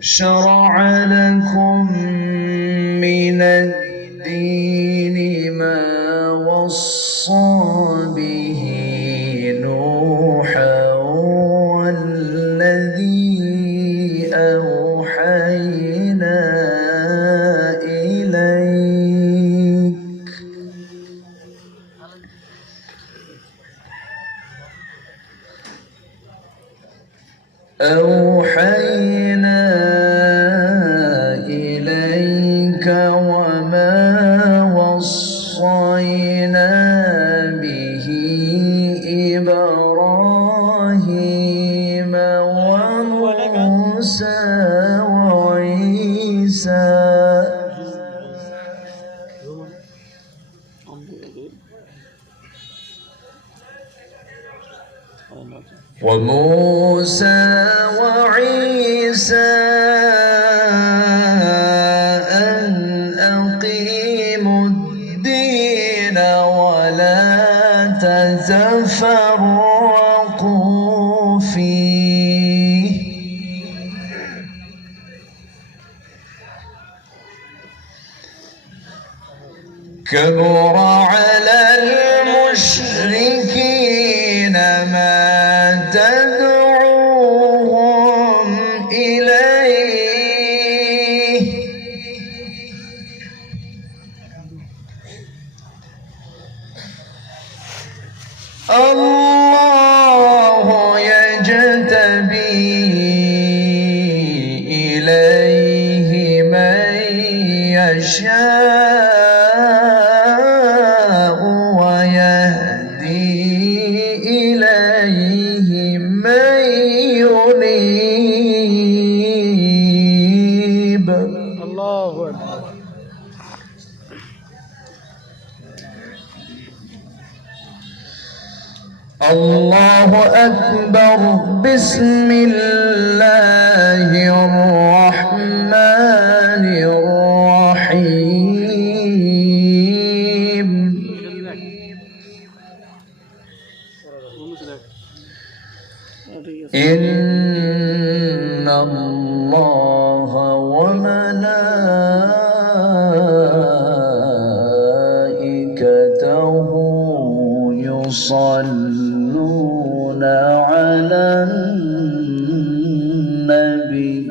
شرع لكم من الدين ما وصى به نوحا والذي أوحينا إليك وما وصينا به إبراهيم وموسى وعيسى أن أقيموا الدين ولا تتفرقوا فيه كبر على المشركين ما تدعوهم إليه الله يجتبي إليه من يشاء ويهدي إليه من ينيب الله أكبر الله أكبر بسم الله الرحمن الرحيم إن الله وملائكته يصلون على النبي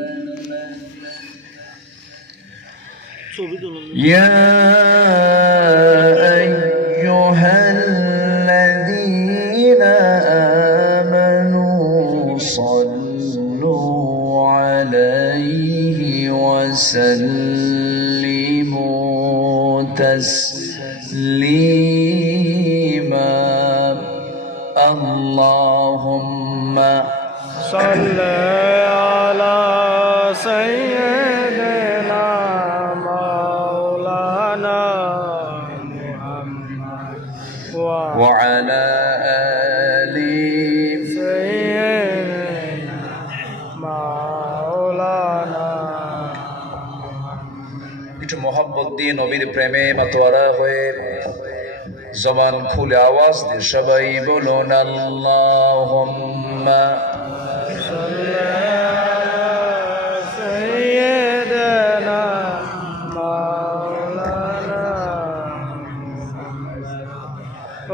يا أيها الذين آمنوا صلوا عليه وسلموا تسليما اللهم صل على سيدنا مولانا محمد وعلى آل سيدنا مولانا একটু মোহাম্মত দিয়ে নবীর প্রেমে মাতোয়ারা হয়ে জবান খুলে আওয়াজ দিয়ে সবাই বলুন আল্লাহুম্মা صل على سيدنا مولانا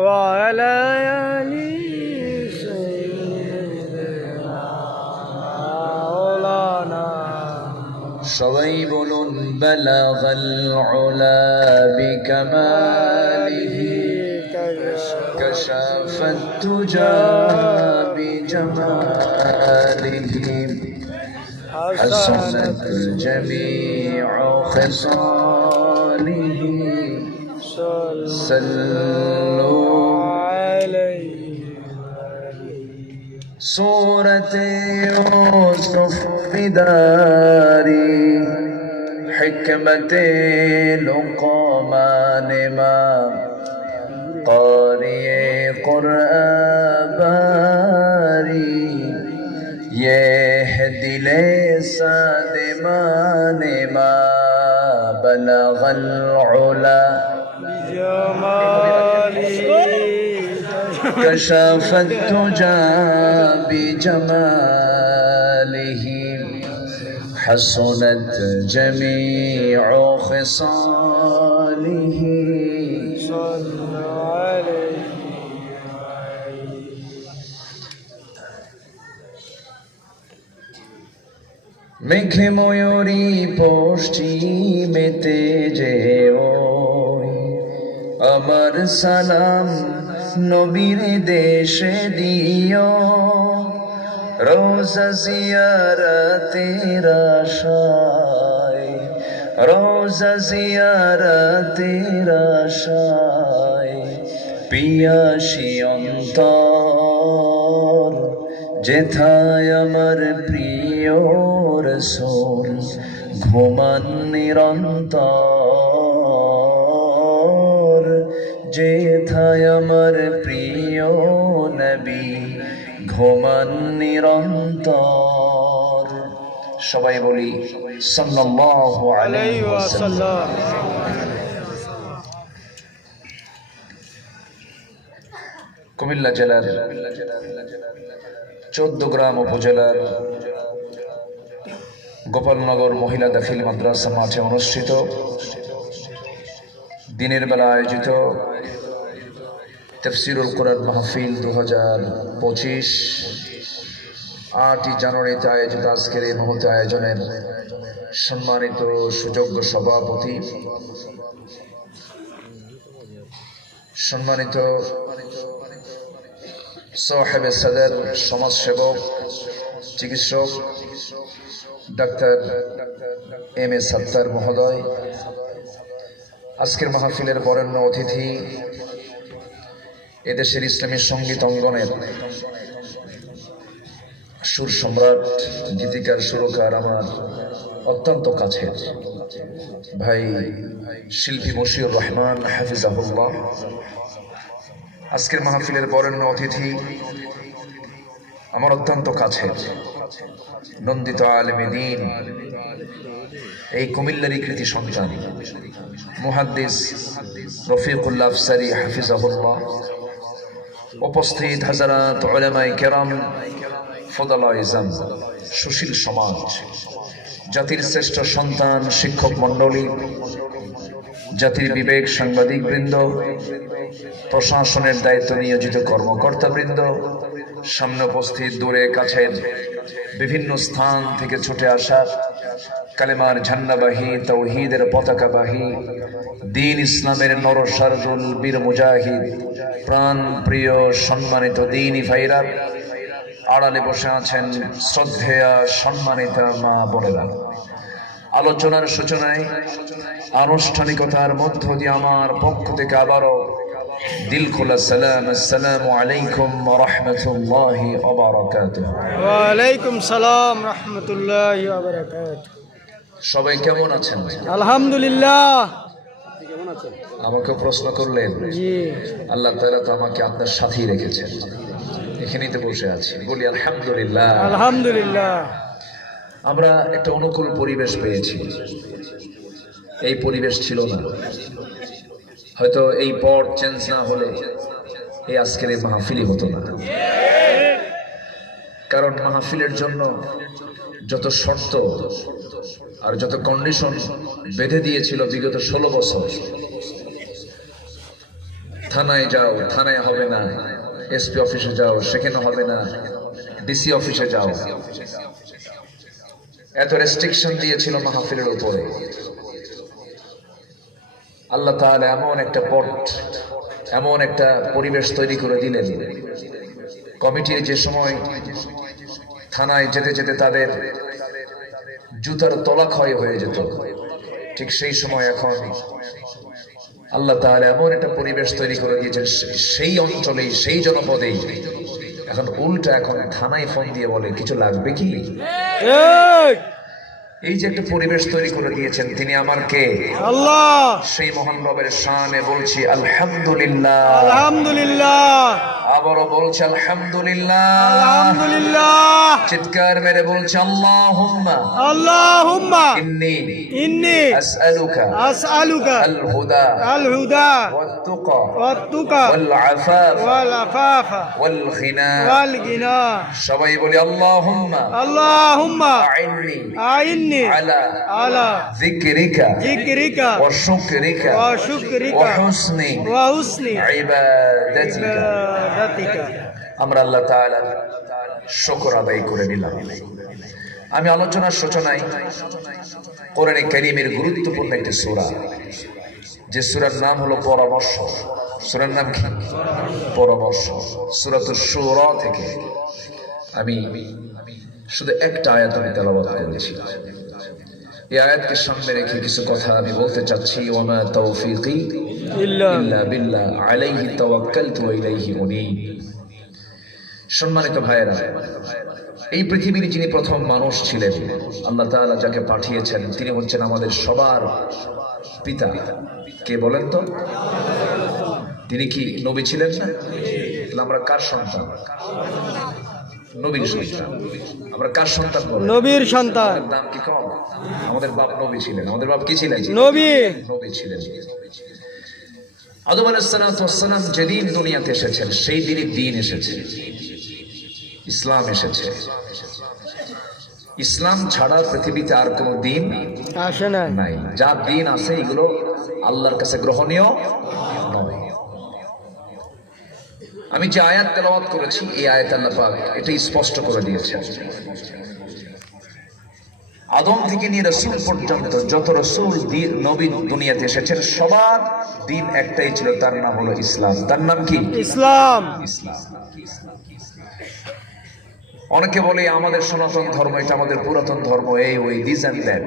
وعلى آل سيدنا مولانا সবাই বলুন বালাগাল উলা বিকামালিহি كشف الدجى بجماله حسنت جميع خصاله صلوا عليه سورة يوسف بداري حكمة لقمان ما قارئ قرآن باری یہ دل صادمان ما بلغ العلا بجماله كشف الدجى بجماله حسنت جميع خصاله صلوا عليه মেঘে ময়ূরী পশ্চিমেতে যে ওই আমার সালাম নবীর দেশে দিও রোজা জিয়ারতের আশায় রোজা জিয়ারতের আশায় পিয়াসী অন্তর যেথায় আমার প্রিয় রসূল ঘুমান নিরন্তর যেথায় আমার প্রিয় নবী ঘুমান নিরন্তর সবাই বলি সাল্লাল্লাহু আলাইহি عليه ওয়াসাল্লাম। وسلم কুমিল্লা জেলার 14 গ্রাম উপজেলার গোপালনগর মহিলা দাখিল মাদ্রাসা মাঠে অনুষ্ঠিত দিনের বেলা আয়োজিত তাফসীরুল কোরআন মাহফিল 2025 8ই জানুয়ারিতে আয়োজিত আজকের এই মহৎ আয়োজনের সম্মানিত সুযোগ্য সভাপতি, সম্মানিত সাহেবে সদর, সমাজসেবক, চিকিৎসক ডাক্তার এম এ সাত্তার মহোদয়, আজকের মাহফিলের বরেণ্য অতিথি, এদেশের ইসলামী সঙ্গীত অঙ্গনের সুর সম্রাট, গীতিকার, সুরকার, আমার অত্যন্ত কাছের ভাই শিল্পী মশিউর রহমান হাফিজাহুল্লাহ, আজকের মাহফিলের বরেণ্য অতিথি, আমার অত্যন্ত কাছের নন্দিত আলেমে দ্বীন, এই কুমিল্লারই কৃতি সন্তান মুহাদ্দিস রফিকুল্লাহ আফসারী হাফিজাহুল্লাহ, উপস্থিত হাজারাত উলামায়ে কেরাম, ফোদালায়ে ইজাম, সুশীল সমাজ, জাতির শ্রেষ্ঠ সন্তান, শিক্ষক মণ্ডলী, জাতির বিবেক, সাংবাদিক বৃন্দ, প্রশাসনের দায়িত্ব নিয়োজিত কর্মকর্তা বৃন্দ, সামনে উপস্থিত, দূরে কাছের বিভিন্ন স্থান থেকে ছুটে আসা কালেমার ঝান্ডাবাহী, তাওহীদের পতাকাবাহী, দ্বীন ইসলামের নরসারদুল বীর মুজাহিদ, প্রাণ প্রিয় সম্মানিত দ্বীনি ভাইরা, আড়ালে বসে আছেন শ্রদ্ধেয়া সম্মানিতা মা বোনেরা, আলোচনার সূচনায় আনুষ্ঠানিকতার মধ্য দিয়ে আমার পক্ষ থেকে আবারও দিল খোলা সালাম, আসসালামু আলাইকুম ওয়া রাহমাতুল্লাহি ওয়া বারাকাতুহু। ওয়ালাইকুম সালাম রহমতুল্লাহি ওয়া বারাকাতুহু। সবাই কেমন আছেন? আলহামদুলিল্লাহ। আমাকে প্রশ্ন করলেন, জি আল্লাহ তাআলা তো আমাকে আপনার সাথেই রেখেছেন, এখানেই তো বসে আছি, বলি আলহামদুলিল্লাহ। আলহামদুলিল্লাহ। আমরা একটা অনুকূল পরিবেশ পেয়েছি, এই পরিবেশ ছিল না, হয়তো এই পথ চেঞ্জ না হলে এই আজকের এই মাহফিলই হতো না। কারণ মাহফিলের জন্য যত শর্ত আর যত কন্ডিশন বেঁধে দিয়েছিল বিগত 16 বছর, থানায় যাও, থানায় হবে না, এসপি অফিসে যাও, সেখানে হবে না, ডিসি অফিসে যাও, এত রেস্ট্রিকশন দিয়েছিল মাহফিলের উপরে। আল্লাহ তাআলা এমন একটা পথ, এমন একটা পরিবেশ তৈরি করে দিলেন, কমিটির যে সময় থানায় যেতে যেতে তাদের জুতার তলা ক্ষয় হয়ে যেত, ঠিক সেই সময় এখন আল্লাহ তাআলা এমন একটা পরিবেশ তৈরি করে দিয়েছেন, সেই অঞ্চলেই, সেই জনপদেই এখন উল্টা, এখন থানায় ফোন দিয়ে বলে কিছু লাগবে কি। এই যে একটা পরিবেশ তৈরি করে দিয়েছেন, তিনি আমার কে? আল্লাহ। সেই মহান রবের শানে বলছি আলহামদুলিল্লাহ। আলহামদুলিল্লাহ। আবারও বলছি আলহামদুলিল্লাহ। আলহামদুলিল্লাহ। চিৎকার মেরে বলছি আল্লাহুম্মা আল্লাহুম্মা ইন্নী আসআলুকা আল হুদা আল-হুদা ওয়াত-তুকা ওয়াত-তুকা ওয়াল-আফাফ ওয়াল-আফাফা ওয়াল-গিনা। ওয়াল-গিনা। সবাই বলি আল্লাহুম্মা আল্লাহুম্মা আইন্নি আইন্নি على على ذكرك ذكرك وشكرك وشكرك وحسن وحسن عبادتك عبادتك আমরা আল্লাহ তাআলার শুকর আদায় করে নিলাম। আমি আলোচনার সূচনায় কোরআনে কারীমের গুরুত্বপূর্ণ একটি সূরা, যে সূরার নাম হলো পরামর্শ। সূরার নাম কি? পরামর্শ। সূরাতুশ শুরা থেকে আমি শুধু একটা আয়াত আমি তেলাওয়াত করেছি। এই আয়াতকে সামনে রেখে কিছু কথা আমি বলতে চাচ্ছি। ওয়ামা তাওফীকি ইল্লা ইল্লা বিল্লাহ আলাইহি তাওয়াক্কালতু ওয়া ইলাইহি উনীব। সম্মানিত ভাইয়েরা, এই পৃথিবীর যিনি প্রথম মানুষ ছিলেন, আল্লাহ তাআলা যাকে পাঠিয়েছেন, তিনি হচ্ছেন আমাদের সবার পিতা। কে বলেন তো? তিনি কি নবী ছিলেন না? তাহলে আমরা কার সন্তান? নবীর সন্তান। আমরা কার সন্তান বলেন? নবীর সন্তান। আমাদের নাম কি কম? আমাদের বাপ নবী ছিলেন। আমাদের বাপ কি ছিলেন? নবী। নবী ছিলেন। আদম আলাইহিস সালাম যেদিন দুনিয়াতে এসেছেন, সেই দিনই দিন এসেছে, ইসলাম এসেছে। ইসলাম ছাড়া পৃথিবীতে আর কোনো দিন আসে না। নাই। যা দিন আছে এগুলো আল্লাহর কাছে গ্রহণীয় নয়। আমি যে আয়াত তেলাওয়াত করেছি, এই আয়াত আল্লাহ পাক এটাই স্পষ্ট করে দিয়েছেন। আদম থেকে নিয়ে রাসূল পর্যন্ত যত রাসূল নবী দুনিয়াতে এসেছেন, সবার দিন একটাই ছিল, তার নাম হলো ইসলাম। তার নাম কি? ইসলাম। ইসলাম। অনেকে বলে আমাদের সনাতন ধর্ম, এটা আমাদের পুরাতন ধর্ম, এই ওই দিস এন্ড দ্যাট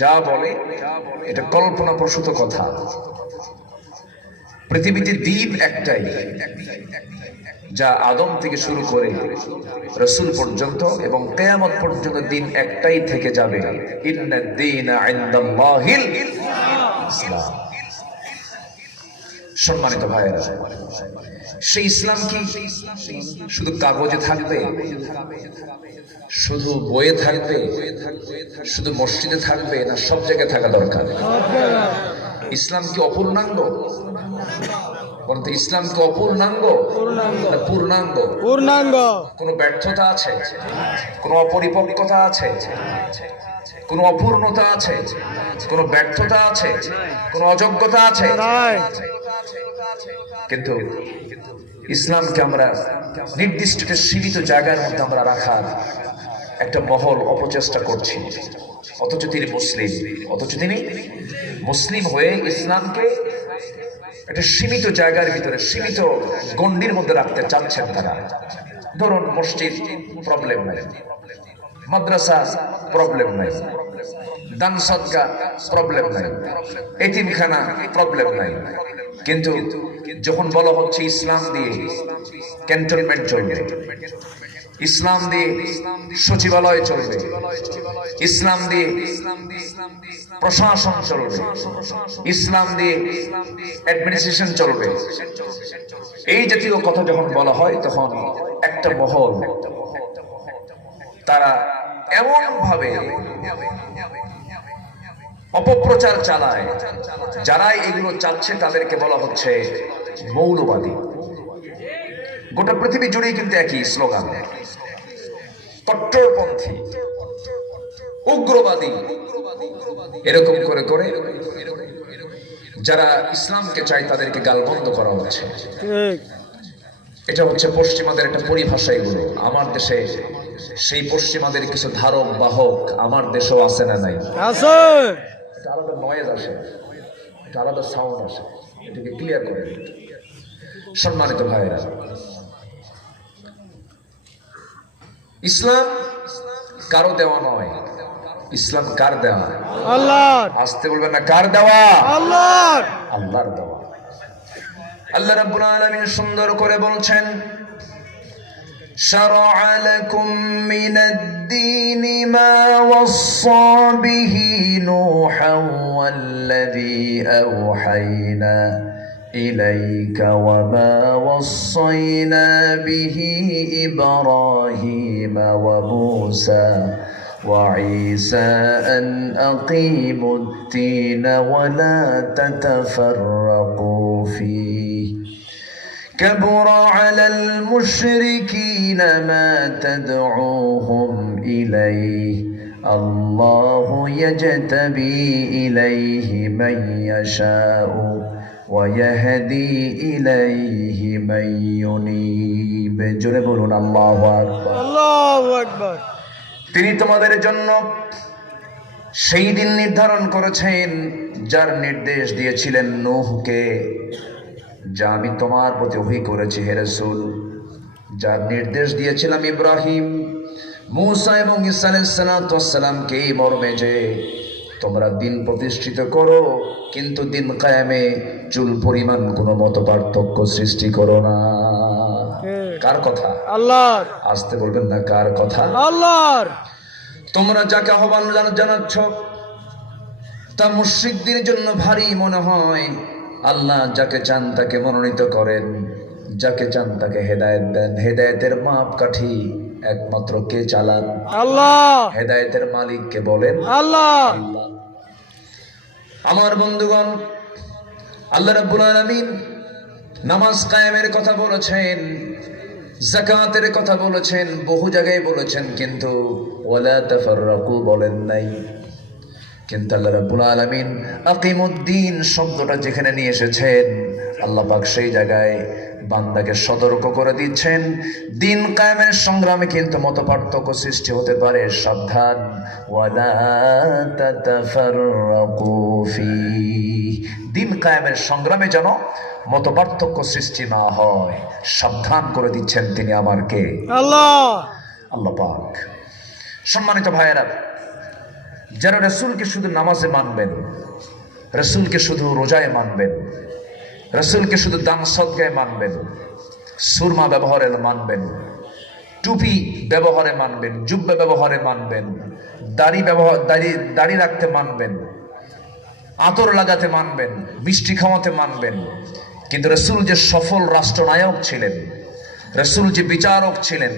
যা বলে এটা কল্পনা প্রসূত কথা। পৃথিবীতে দিন একটাই, যা আদম থেকে শুরু করে রাসূল পর্যন্ত এবং কিয়ামত পর্যন্ত দিন একটাই থেকে যাবে। ইন্নাদ দীনা ইনদাল্লাহিল ইসলাম। সম্মানিত ভাইয়েরা, সেই ইসলাম কি শুধু কাগজে থাকবে, শুধু বইয়ে থাকবে, শুধু মসজিদে থাকবে, না সব জায়গায় থাকা দরকার? ইসলাম কি অপূর্ণাঙ্গ? বলতে ইসলাম কি অপূর্ণাঙ্গ না পূর্ণাঙ্গ? পূর্ণাঙ্গ। কোনো ব্যর্থতা আছে? কোনো অপরিপক্কতা আছে? কোনো অপূর্ণতা আছে? কোনো ব্যর্থতা আছে? কোনো অযোগ্যতা আছে? কিন্তু ইসলামকে আমরা নির্দিষ্ট একটা সীমিত জায়গার মধ্যে আমরা রাখার একটা মহল অপচেষ্টা করছি। অথচ তিনি মুসলিম, অথচ তিনি মুসলিম হয়ে ইসলামকে একটা সীমিত জায়গার ভিতরে, সীমিত গণ্ডির মধ্যে রাখতে চাচ্ছেন তারা। ধরুন, মসজিদ প্রবলেম নাই, মাদ্রাসা প্রবলেম নাই, দান সদকা প্রবলেম নাই, এতিমখানা প্রবলেম নাই। কিন্তু যখন বলা হচ্ছে ইসলাম দিয়ে ক্যান্টনমেন্ট চলবে, ইসলাম দিয়ে সচিবালয় চলবে, ইসলাম দিয়ে প্রশাসন চলবে, ইসলাম দিয়ে অ্যাডমিনিস্ট্রেশন চলবে, এই জাতীয় কথা যখন বলা হয়, তখন একটা মহল তারা এমন ভাবে অপপ্রচার চালায়, যারাই এগুলো চাচ্ছে তাদেরকে বলা হচ্ছে মৌলবাদী। গোটা পৃথিবী জুড়েই কিন্তু একই স্লোগান, কট্টরপন্থী, উগ্রবাদী। এরকম করে করে যারা ইসলামকে চায় তাদেরকে গালবন্ধ করা হচ্ছে। এটা হচ্ছে পশ্চিমাদের একটা পরিভাষা। এগুলো আমার দেশে সেই পশ্চিমাদের কিছু ধারক বাহক আমার দেশেও আছে না নাই? আছে। একটা আলাদা নয়েজ আসে, একটা আলাদা সাউন্ড আসে, এটাকে ক্লিয়ার করে। সম্মানিত ভাইয়েরা, ইসলাম কারো দেওয়া নয়। ইসলাম কার দেওয়া? আল্লাহর। আসতে বলবেন না, কার দেওয়া? আল্লাহর। আল্লাহর দেওয়া। আল্লাহ রাব্বুল আলামিন সুন্দর করে বলছেন, شرع لكم من الدين ما وصى به نوحا والذي أوحينا إليك وما وصينا به إبراهيم وموسى وعيسى أن أقيموا الدين ولا تتفرقوا فيه كبر على المشركين ما تدعوهم إليه আল্লাহু ইয়াজতাবি ইলাইহি মান ইয়াশাউ ওয়া ইয়াহদি ইলাইহি মান ইউনিব। জোরে বলুন আল্লাহু আকবার। আল্লাহু আকবার। তিনি তোমাদের জন্য সেই দিন নির্ধারণ করেছেন যার নির্দেশ দিয়েছিলেন নূহকে, যা আমি তোমার প্রতি ওহী করেছি হে রাসূল, যার নির্দেশ দিয়েছিলাম ইব্রাহিম, মূসা এবং ঈসা আলাইহিস সালামকে এই মর্মে যে তোমরা দিন প্রতিষ্ঠিত করো, কিন্তু দিন কায়েমে চুল পরিমাণ কোনো মত পার্থক্য সৃষ্টি করো না। কার কথা? আল্লাহর। আসতে বলবেন না, কার কথা? আল্লাহর। তোমরা যাকে আহ্বান জানাচ্ছ তা মুশরিকদের জন্য ভারী মনে হয়। আল্লাহ যাকে চান তাকে মনোনীত করেন, যাকে চান তাকে হেদায়েত দেন। হেদায়েতের মাপকাঠি একমাত্র কে চালান? আল্লাহ। হেদায়েতের মালিক কে বলেন? আল্লাহ। আল্লাহ। আমার বন্ধুগণ, আল্লাহ রাব্বুল আলামিন নামাজ কায়েমের কথা বলেছেন, যাকাতের কথা বলেছেন, বহু জায়গায় বলেছেন, কিন্তু ওয়ালা তাফাররাকু বলেন নাই। কিন্তু আল্লাহ রাব্বুল আলামিন আকিমুদ্দিন শব্দটা যেখানে নিয়ে এসেছেন, আল্লাহ পাক সেই জায়গায় বান্দাকে সতর্ক করে দিচ্ছেন, দিন কায়েমের সংগ্রামে কিন্তু মতপার্থক্য সৃষ্টি হতে পারে, সাবধান। ওয়ালা তাতাফাররাকু ফি, দিন কায়েমের সংগ্রামে যেন মতপার্থক্য সৃষ্টি না হয়, সাবধান করে দিচ্ছেন তিনি। আমার কে? আল্লাহ। আল্লাহ পাক। সম্মানিত ভাইয়েরা, যারা রাসূলকে শুধু নামাজে মানবেন, রাসূলকে শুধু রোজায় মানবেন, রাসূলকে শুধু দান সদকায় মানবেন, সুরমা ব্যবহারে মানবেন, টুপি ব্যবহারে মানবেন, জুব্বা ব্যবহারে মানবেন, দাড়ি রাখতে মানবেন, আতর লাগাতে মানবেন, মিষ্টি খাওয়াতে মানবেন, কিন্তু রাসূল যে সফল রাষ্ট্রনায়ক ছিলেন, রাসূল যে বিচারক ছিলেন,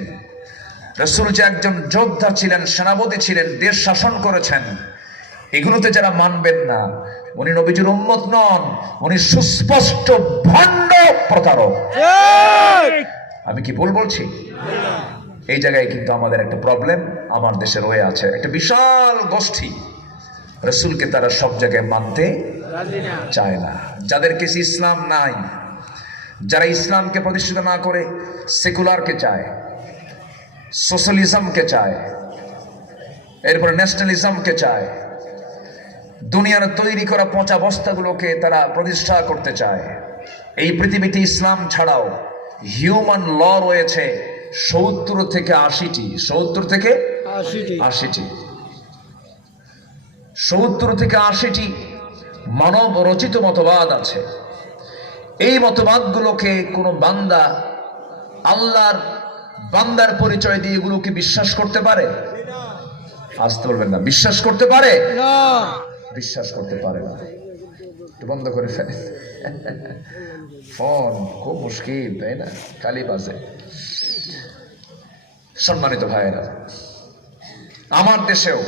রাসূল যে একজন যোদ্ধা ছিলেন, সেনাপতি ছিলেন, দেশ শাসন করেছেন, এগুলোতে যারা মানবেন না, উনি নবীজির উম্মত নন, উনি সুস্পষ্ট ভণ্ড প্রতারক। আমি কি ভুল বলছি? এই জায়গায় কিন্তু আমাদের একটা প্রবলেম আমার দেশে রয়ে আছে। একটা বিশাল গোষ্ঠী রাসূলকে তারা সব জায়গায় মানতে চায় না, যাদের কাছে ইসলাম নাই, যারা ইসলামকে প্রতিষ্ঠিত না করে সেকুলারকে চায়, সোশ্যালিজমকে চায়, এরপরে ন্যাশনালিজমকে চায়, দুনিয়ার তৈরি করা পচা বস্তাগুলোকে তারা প্রতিষ্ঠা করতে চায়। এই পৃথিবীতে ইসলাম ছাড়াও হিউম্যান ল রয়েছে 70 থেকে 80টি, 70 থেকে 80টি, 70 থেকে 80টি মানব রচিত মতবাদ আছে। এই মতবাদগুলোকে কোনো বান্দা আল্লাহর বান্দার পরিচয় দিয়ে এগুলোকে বিশ্বাস করতে পারে? আসতে বলবেন না, বিশ্বাস করতে পারে না? বিশ্বাস করতে পারে না। একটু বন্ধ করে ফেলেন ফোন, খুব মুশকিল, তাই না? খালি বাজে। সম্মানিত ভাইয়েরা, আমার দেশেও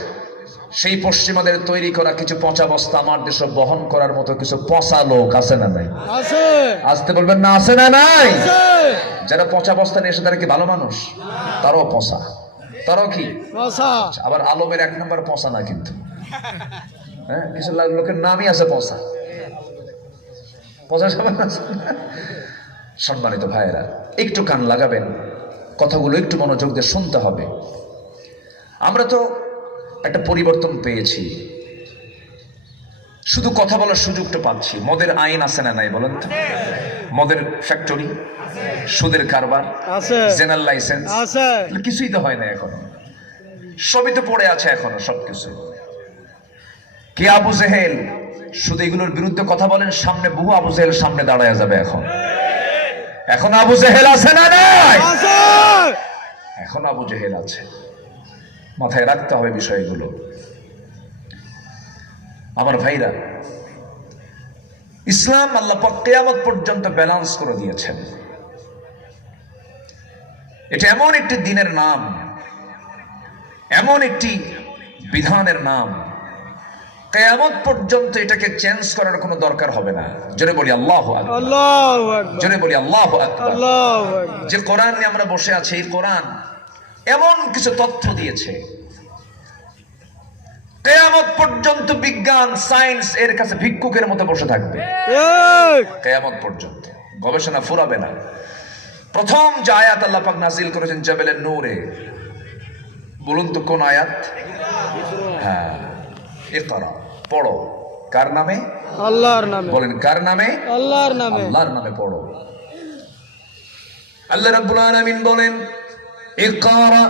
সেই পশ্চিমাদের তৈরি করা কিছু পচা বস্তা আমার দেশে বহন করার মতো কিছু পচা লোক আছে না নাই? আছে। আসতে বলবেন না, আছে না নাই? যারা পচা বস্তা নিয়ে এসে তারা কি ভালো মানুষ? তারাও পচা, তারাও কি পচা। আবার আলমের 1 নম্বর পচা না কিন্তু, হ্যাঁ, কিছু লোকের নামই আছে পচা, পচা সবার আছে। সম্মানিত ভাইয়েরা, একটু কান লাগাবেন, কথাগুলো একটু মনোযোগ দিয়ে শুনতে হবে। আমরা তো একটা পরিবর্তন পেয়েছি, শুধু কথা বলার সুযোগটা পাচ্ছি। মদের আইন আছে না নাই বলেন তো? মদের ফ্যাক্টরি, সুদের কারবার আছে, জেনারেল লাইসেন্স আছে, কিছুই তো হয় না এখনো, সবই তো পড়ে আছে এখনো সবকিছু। কে আবু জেহেল শুধু এগুলোর বিরুদ্ধে কথা বলেন, সামনে বহু আবু জেহেল সামনে দাঁড়ায় যাবে। এখন আবু জেহেল আছে না নাই? এখন আবু জেহেল আছে, মাথায় রাখতে হবে বিষয়গুলো। আমার ভাইরা, ইসলাম আল্লাহ পাক কিয়ামত পর্যন্ত ব্যালেন্স করে দিয়েছেন। এটা এমন একটি দিনের নাম, এমন একটি বিধানের নাম, কিয়ামত পর্যন্ত এটাকে চেঞ্জ করার কোনো দরকার হবে না। জোরে বলি আল্লাহু আকবার, আল্লাহু আকবার, জোরে বলি আল্লাহু আকবার, আল্লাহু আকবার। যে কোরআন নিয়ে আমরা বসে আছি, এই কোরআন এমন কিছু তথ্য দিয়েছে, কিয়ামত পর্যন্ত বিজ্ঞান সায়েন্স এর কাছে ভিক্ষুকের মতো বসে থাকবে। ঠিক। কিয়ামত পর্যন্ত গবেষণা ফুরাবে না। প্রথম যে আয়াত আল্লাহ পাক নাজিল করেছেন জাবেলের নূরে, বলুন তো কোন আয়াত? হ্যাঁ, ইকরা, পড়ো। কার নামে? আল্লাহর নামে। বলেন কার নামে? আল্লাহর নামে। আল্লাহর নামে পড়ো। আল্লাহ রাব্বুল আলামিন বলেন, ইকরা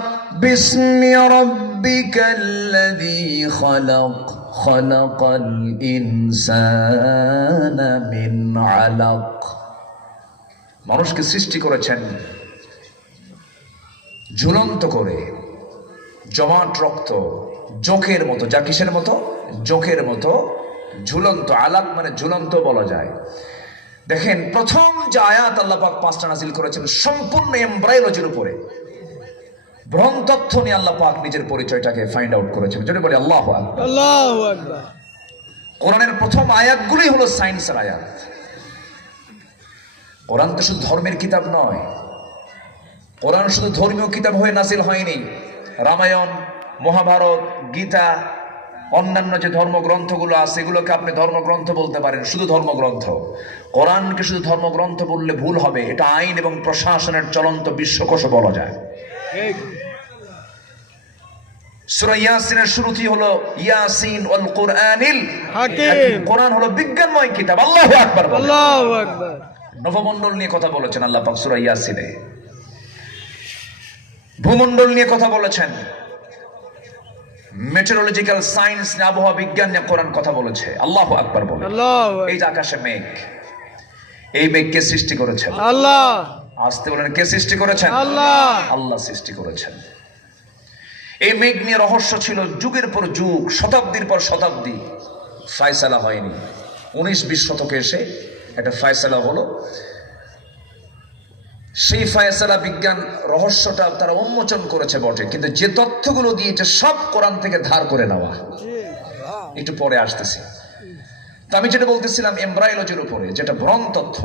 বিসমি রাব্বিকাল্লাযী খালাক, খালাকাল ইনসানা মিন আলাক। মানুষকে সৃষ্টি করেছেন ঝুলন্ত করে, জমাট রক্ত, জোকের মতো। যা কিসের মতো? জোকের মতো ঝুলন্ত। আলাক মানে ঝুলন্ত বলা যায়। দেখেন, প্রথম যে আয়াত আল্লাহ পাক 5টা নাজিল করেছেন সম্পূর্ণ এমব্রায়োলজির উপরে, ভ্রণ তথ্য নিয়ে আল্লাহ পাক নিজের পরিচয়টাকে ফাইন্ড আউট করেছেন। যদি বলি আল্লাহু আকবার। আল্লাহু আকবার। কোরআনের প্রথম আয়াতগুলোই হলো সায়েন্সের আয়াত। কোরআন তো শুধু ধর্মের কিতাব নয়, কোরআন শুধু ধর্মীয় কিতাব হয়ে নাজিল হয়নি। রামায়ণ, মহাভারত, গীতা, অন্যান্য যে ধর্মগ্রন্থগুলো আছে এগুলোকে আপনি ধর্মগ্রন্থ বলতে পারেন, শুধু ধর্মগ্রন্থ। কোরআনকে শুধু ধর্মগ্রন্থ বললে ভুল হবে, এটা আইন এবং প্রশাসনের চলন্ত বিশ্বকোষ বলা যায়। সূরা ইয়াসিনের শুরুতেই হলো ইয়াসিন ওয়াল কুরআনিল হাকীম। কোরআন হলো বিজ্ঞানময় কিতাব। আল্লাহু আকবার। আল্লাহু আকবার। নবমণ্ডল নিয়ে কথা বলেছেন আল্লাহ পাক সূরা ইয়াসিনে, ভূমণ্ডল নিয়ে কথা বলেছেন, মেটেরোলজিক্যাল সায়েন্স নিয়ে, আবহাওয়া বিজ্ঞান নিয়ে কোরআন কথা বলেছে। আল্লাহু আকবার বলে। এই যে আকাশে মেঘ, এই মেঘকে সৃষ্টি করেছেন আল্লাহ। আসতে বলেন, কে সৃষ্টি করেছেন? আল্লাহ। আল্লাহ সৃষ্টি করেছেন। এই মেঘ নিয়ে রহস্য ছিল যুগের পর যুগ, শতাব্দীর পর শতাব্দী, ফায়সালা হয়নি। 19-20 শতকে এসে একটা ফায়সালা হলো। সেই ফায়সালা বিজ্ঞান রহস্যটা তারা উন্মোচন করেছে বটে, কিন্তু যে তথ্যগুলো দিয়েছে সব কোরআন থেকে ধার করে নেওয়া। একটু পরে আসতেছি। তো আমি যেটা বলতেছিলাম এমব্রায়োলজির উপরে, যেটা ভ্রণ তথ্য,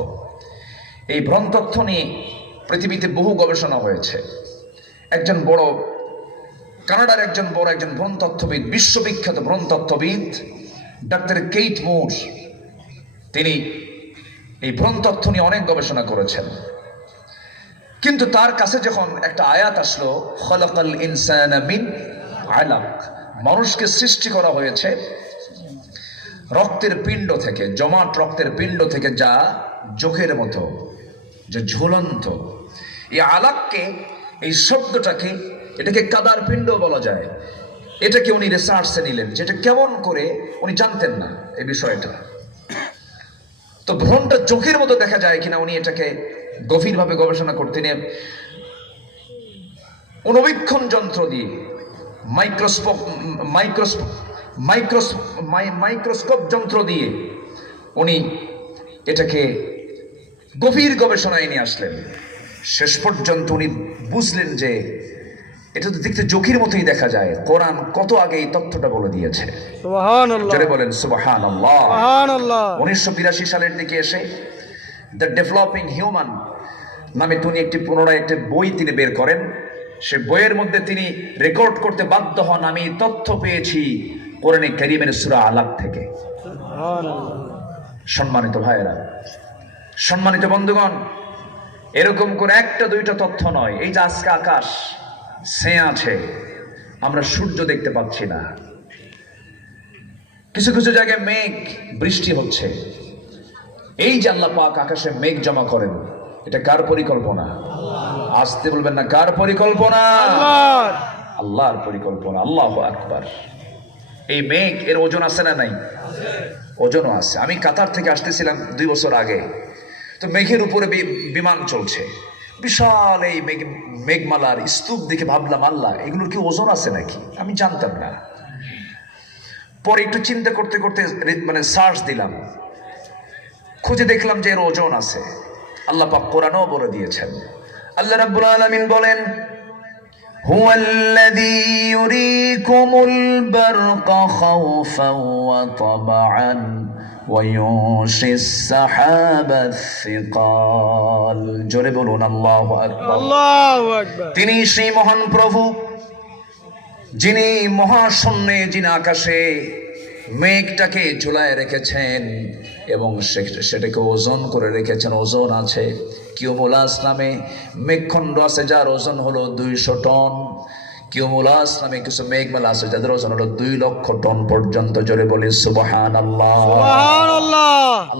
এই ভ্রণ তথ্য নিয়ে পৃথিবীতে বহু গবেষণা হয়েছে। একজন বড় কানাডার একজন ভ্রণ তত্ত্ববিদ, বিশ্ববিখ্যাত ভ্রণ তত্ত্ববিদ ডাক্তার কেইট মুর, তিনি এই ভ্রণ তথ্য নিয়ে অনেক গবেষণা করেছেন। কিন্তু তার কাছে যখন একটা আয়াত আসলো, খালাকাল ইনসানা মিন আলাক, মানুষকে সৃষ্টি করা হয়েছে রক্তের পিণ্ড থেকে, জমাট রক্তের পিণ্ড থেকে, যা চোখের মতো, যে ঝুলন্ত। এই আলাককে, এই শব্দটাকে, এটাকে কাদার পিণ্ড বলা যায়। এটাকে উনি রিসার্চে নিলেন, যেটা কেমন করে উনি জানতেন না এই বিষয়টা। তো ভ্রণটা চোখের মতো দেখা যায় কিনা উনি এটাকে গভীরভাবে গবেষণা করতে নিয়ে অনুবীক্ষণ যন্ত্র দিয়ে, মাইক্রোস্কোপ যন্ত্র দিয়ে উনি এটাকে গভীর গবেষণায় নিয়ে আসলেন। শেষ পর্যন্ত উনি বুঝলেন যে এটা তো দেখতে চোখের মতোই দেখা যায়। কোরআন কত আগে এই তথ্যটা বলে দিয়েছে। সুবহানাল্লাহ। জোরে বলেন সুবহানাল্লাহ। সুবহানাল্লাহ। 1982 সালের দিকে এসে দ্য ডেভেলপিং হিউম্যান নামে পুনরায় একটি বই তিনি বের করেন। সে বইয়ের মধ্যে তিনি রেকর্ড করতে বাধ্য হন, আমি তথ্য পেয়েছি কোরআনে কারীমের সূরা আলাক থেকে। সম্মানিত ভাইয়েরা, সম্মানিত বন্ধুগণ, এরকম করে একটা দুইটা তথ্য নয়। এই যে আজকে আকাশ ছেয়ে আছে, আমরা সূর্য দেখতে পাচ্ছি না, কিছু কিছু জায়গায় মেঘ, বৃষ্টি হচ্ছে। এই যে আল্লাহ পাক আকাশে মেঘ জমা করেন, এটা কার পরিকল্পনা? আসতে বলবেন না, কার পরিকল্পনা? আল্লাহর। আল্লাহর পরিকল্পনা। আল্লাহু আকবার। এই মেঘ, এর ওজন আছে না নাই? ওজনও আছে। আমি কাতার থেকে আসতেছিলাম 2 বছর আগে, তো মেঘের উপরে বিমান চলছে, বিশাল এই মেঘমালার স্তূপ দেখে ভাবলাম, আল্লাহ, এগুলোর কি ওজন আছে নাকি? আমি জানতাম না। পরে একটু চিন্তা করতে করতে মানে সার্চ দিলাম, খুঁজে দেখলাম যে এর ওজন আছে। আল্লাহ পাক কোরআনেও বলে দিয়েছেন। আল্লাহ রাব্বুল আলামিন বলেন, হুয়াল্লাযী ইউরীকুমুল বারকা খাওফান ওয়া তাবআন ওয়া ইউনশিস সাহাবাস সিকাল। জোরে বলুন আল্লাহু আকবার। আল্লাহু আকবার। তিনি সেই মহান প্রভু যিনি মহাশূন্যে, যিনি আকাশে মেঘটাকে ঝুলায় রেখেছেন এবং সেটাকে ওজন করে রেখেছেন, ওজন আছে। কিউমুলাস নামে মেঘখণ্ড আছে যার ওজন হলো 200 টন। কিউমুলাস নামে কিছু মেঘমালা আছে যাদের ওজন হলো 2 লক্ষ টন পর্যন্ত। জোরে বলি সুবহানাল্লাহ। সুবহানাল্লাহ।